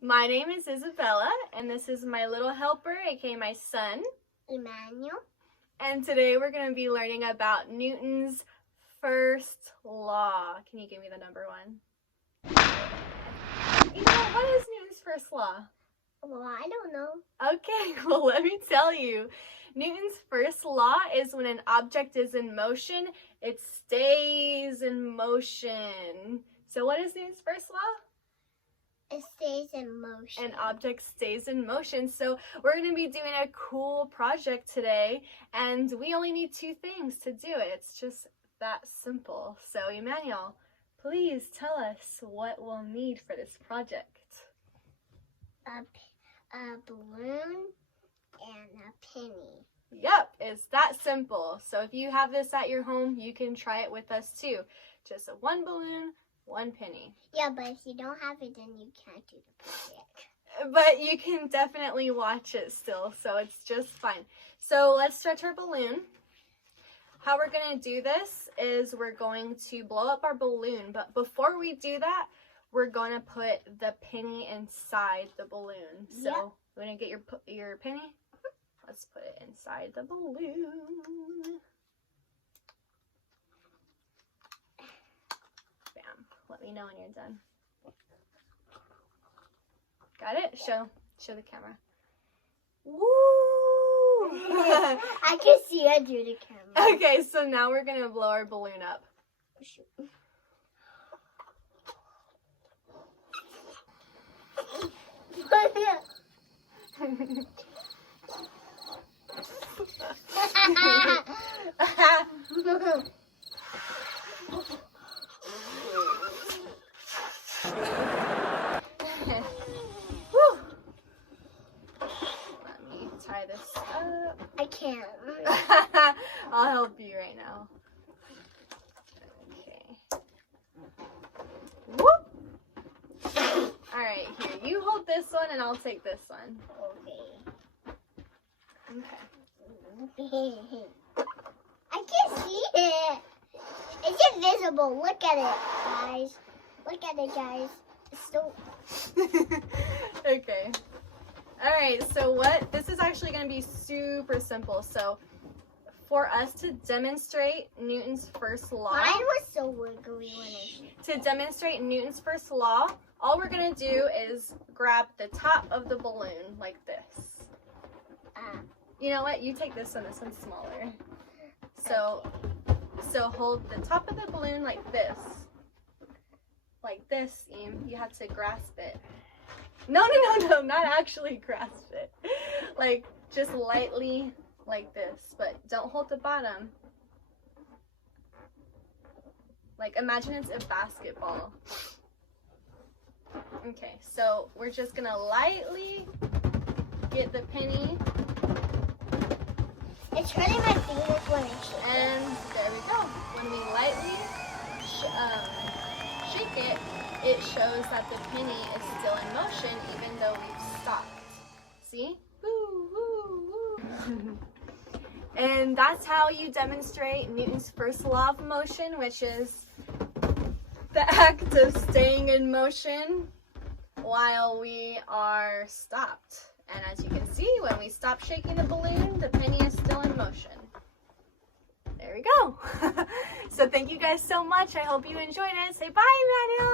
My name is Isabella, and this is my little helper, aka my son, Emmanuel. And today we're going to be learning about Newton's first law. Can you give me the number one? What is Newton's first law? Well, I don't know. Okay, well, let me tell you. Newton's first law is when an object is in motion, it stays in motion. So what is Newton's first law? It stays in motion. An object stays in motion. So we're going to be doing a cool project today, and we only need two things to do it. It's just that simple. So Emmanuel, please tell us what we'll need for this project. A balloon and a penny. Yep, it's that simple. So if you have this at your home, you can try it with us too. Just one balloon, one penny. Yeah, but if you don't have it, then you can't do the project. But you can definitely watch it still, so it's just fine. So let's stretch our balloon. How we're going to do this is we're going to blow up our balloon, but before we do that, we're going to put the penny inside the balloon. So yep. You want to get your penny? Let's put it inside the balloon. Bam. Let me know when you're done. Got it? Show the camera. Woo! I can see it through the camera. Okay, so now we're going to blow our balloon up. Let me tie this up. I can't. I'll help you right now. Okay. Whoop! Alright, here. You hold this one and I'll take this one. Okay. I can't see it. It's invisible. Look at it, guys. Look at it, guys. It's still... Okay. Alright, so this is actually going to be super simple. So, for us to demonstrate Newton's first law... Mine was so wiggly when I... To demonstrate Newton's first law, all we're going to do is grab the top of the balloon like this. You know what? You take this one. This one's smaller. So hold the top of the balloon like this. Like this, Em. You have to grasp it. No, not actually grasp it. Like, just lightly like this. But don't hold the bottom. Like, imagine it's a basketball. Okay, so we're just gonna lightly get the penny. It's hurting my fingers when I shake it. And there we go. When we lightly shake it, it shows that the penny is still in motion even though we've stopped. See? Woo, woo, woo. And that's how you demonstrate Newton's first law of motion, which is the act of staying in motion while we are stopped. And as you can see, when we stop shaking the balloon, the penny is still in motion. There we go. So thank you guys so much. I hope you enjoyed it. Say bye, Emmanuel.